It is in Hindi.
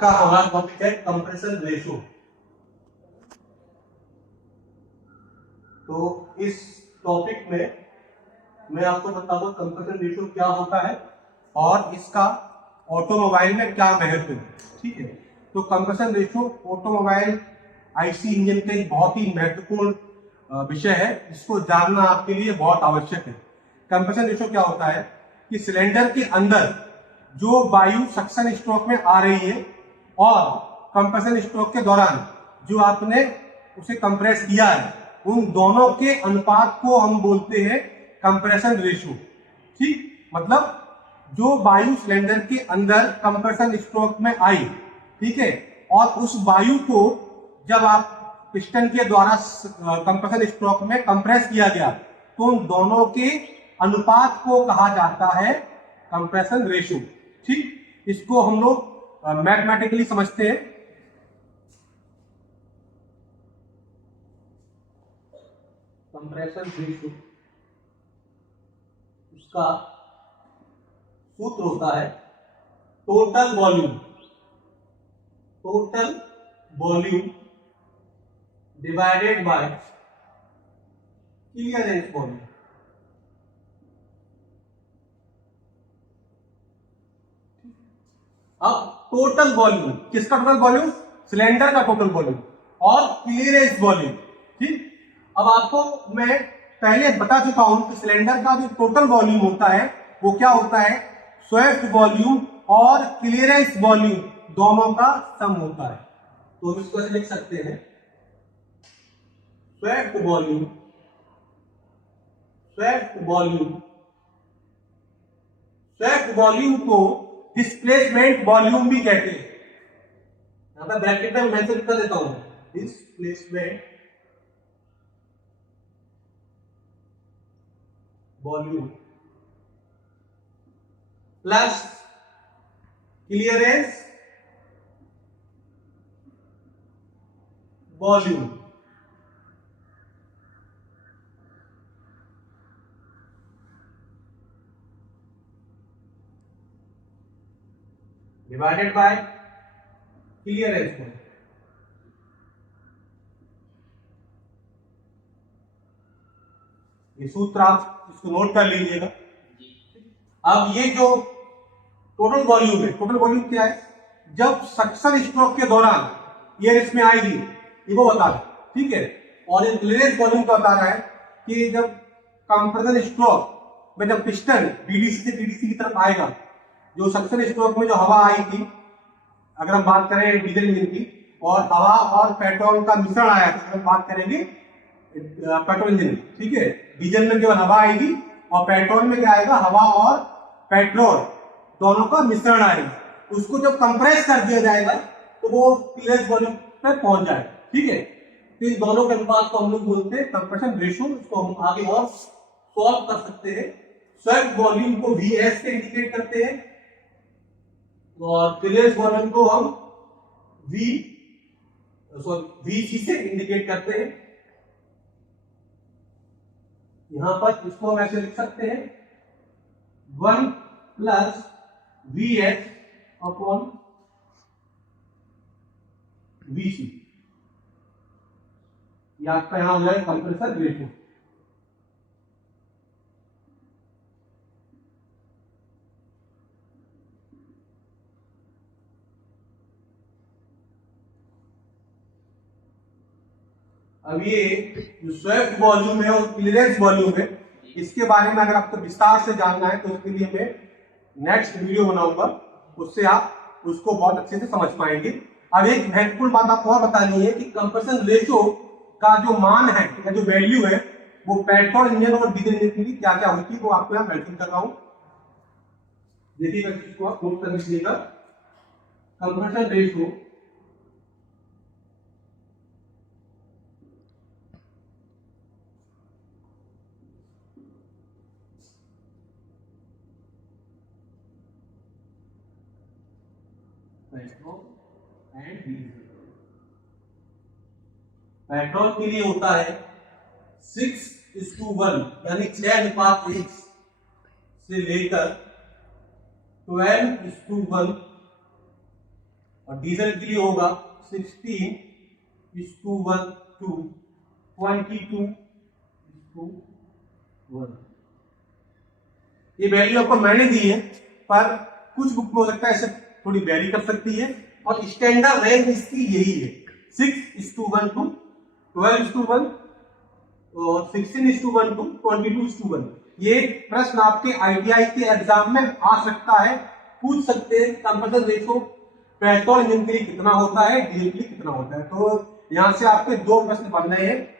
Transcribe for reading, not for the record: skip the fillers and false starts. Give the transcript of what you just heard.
का हमारा टॉपिक है कंप्रेशन रेशो। तो इस टॉपिक में मैं आपको बताऊंगा कंप्रेशन रेशो क्या होता है और इसका ऑटोमोबाइल में क्या महत्व है। ठीक है, तो compression ratio automobile IC engine का एक बहुत ही महत्वपूर्ण विषय है, जिसको जानना आपके लिए बहुत आवश्यक है। कंप्रेशन रेशो क्या होता है कि सिलेंडर के अंदर जो वायु सक्शन स्ट्रोक में आ रही है और कंप्रेशन स्ट्रोक के दौरान जो आपने उसे कंप्रेस किया है, उन दोनों के अनुपात को हम बोलते हैं कंप्रेशन रेशो। ठीक, मतलब जो वायु सिलेंडर के अंदर कंप्रेशन स्ट्रोक में आई, ठीक है, और उस वायु को जब आप पिस्टन के द्वारा कंप्रेशन स्ट्रोक में कंप्रेस किया गया, तो उन दोनों के अनुपात को कहा जाता है कंप्रेशन रेशो। ठीक, इसको हम लोग मैथमेटिकली समझते हैं। कंप्रेशन रेशो उसका सूत्र होता है total volume divided by clearance volume. अब टोटल वॉल्यूम किसका टोटल वॉल्यूम? सिलेंडर का टोटल वॉल्यूम और क्लियरेंस वॉल्यूम। ठीक, अब आपको मैं पहले बता चुका हूं कि सिलेंडर का जो टोटल वॉल्यूम होता है वो क्या होता है? स्वेप्ट वॉल्यूम और क्लियरेंस वॉल्यूम दोनों का सम होता है। तो हम इसको ऐसे लिख सकते हैं, स्वेप्ट वॉल्यूम को डिस्प्लेसमेंट वॉल्यूम भी कहते हैं। यहां पर ब्रैकेट में मेंशन कर देता हूं, displacement volume plus clearance volume. Divided by clearance volume. ये सूत्र आप इसको नोट कर लीजिएगा। अब ये जो टोटल वॉल्यूम है, टोटल वॉल्यूम क्या है? जब सक्शन स्ट्रोक के दौरान एयर इसमें आएगी, ये वो बता रहा है। ठीक है, और ये क्लियरेंस वॉल्यूम का बता रहा है कि जब कंप्रेशन स्ट्रोक में जब पिस्टन बीडीसी से टीडीसी की तरफ आएगा, जो सक्शन स्ट्रोक में जो हवा आई थी, अगर हम बात करें डीजल इंजन की, और हवा और पेट्रोल का मिश्रण आया तो हम बात करेंगे पेट्रोल इंजन। ठीक है, डीजल में केवल हवा आएगी और पेट्रोल में क्या आएगा? हवा और पेट्रोल दोनों का मिश्रण आएगा। उसको जब कंप्रेस कर दिया जाएगा तो वो क्लियरेंस वॉल्यूम पे पहुंच जाएगा। ठीक है, तो इन दोनों के अनुपात को हम लोग बोलते हैं कंप्रेशन रेशो। इसको हम आगे और सॉल्व कर सकते हैं। स्वेप्ट वॉल्यूम को VS से इंडिकेट करते हैं और क्लियरेंस वॉल्यूम को हम VG से इंडिकेट करते हैं। यहां पर इसको हम ऐसे लिख सकते हैं, 1 प्लस VS अपॉन VC। ये आपका यहां हो जाएगा कंप्रेशन रेशो। अब ये जो स्वेप्ट वॉल्यूम है और क्लियरेंस वॉल्यूम है, इसके बारे में अगर आपको विस्तार से जानना है तो उसके लिए मैं नेक्स्ट वीडियो बनाऊंगा, उससे आप उसको बहुत अच्छे से समझ पाएंगे। अब एक महत्वपूर्ण बात आपको और बतानी है कि कंप्रेशन रेशो का जो मान है या जो वैल्यू है, वो पेट्रोल इंजन और डीजल इंजन के लिए क्या क्या होती है वो आपको यहाँ मेंशन कर रहा हूं। देखिएगा, इसको आप नोट कर लीजिएगा। Compression ratio petrol and diesel. Petrol के लिए होता है 6:1 यानी 6:1 से लेकर 12:1 और डीजल के लिए होगा 16:1 to 22:1। ये वैल्यू आपको मैंने दी है, पर कुछ बुक में हो सकता है ऐसे थोड़ी वेरी कर सकती है, और स्टैंडर्ड रेंज इसकी यही है 6:1 to 12:1 और 16:1 to 22:1। ये प्रश्न आपके आईटीआई के एग्जाम में आ सकता है, पूछ सकते हैं कंप्रेसर रेशो पेट्रोल इंजन के लिए कितना होता है, डीजल के लिए कितना होता है। तो यहाँ से आपके दो प्रश्न बन रहे हैं।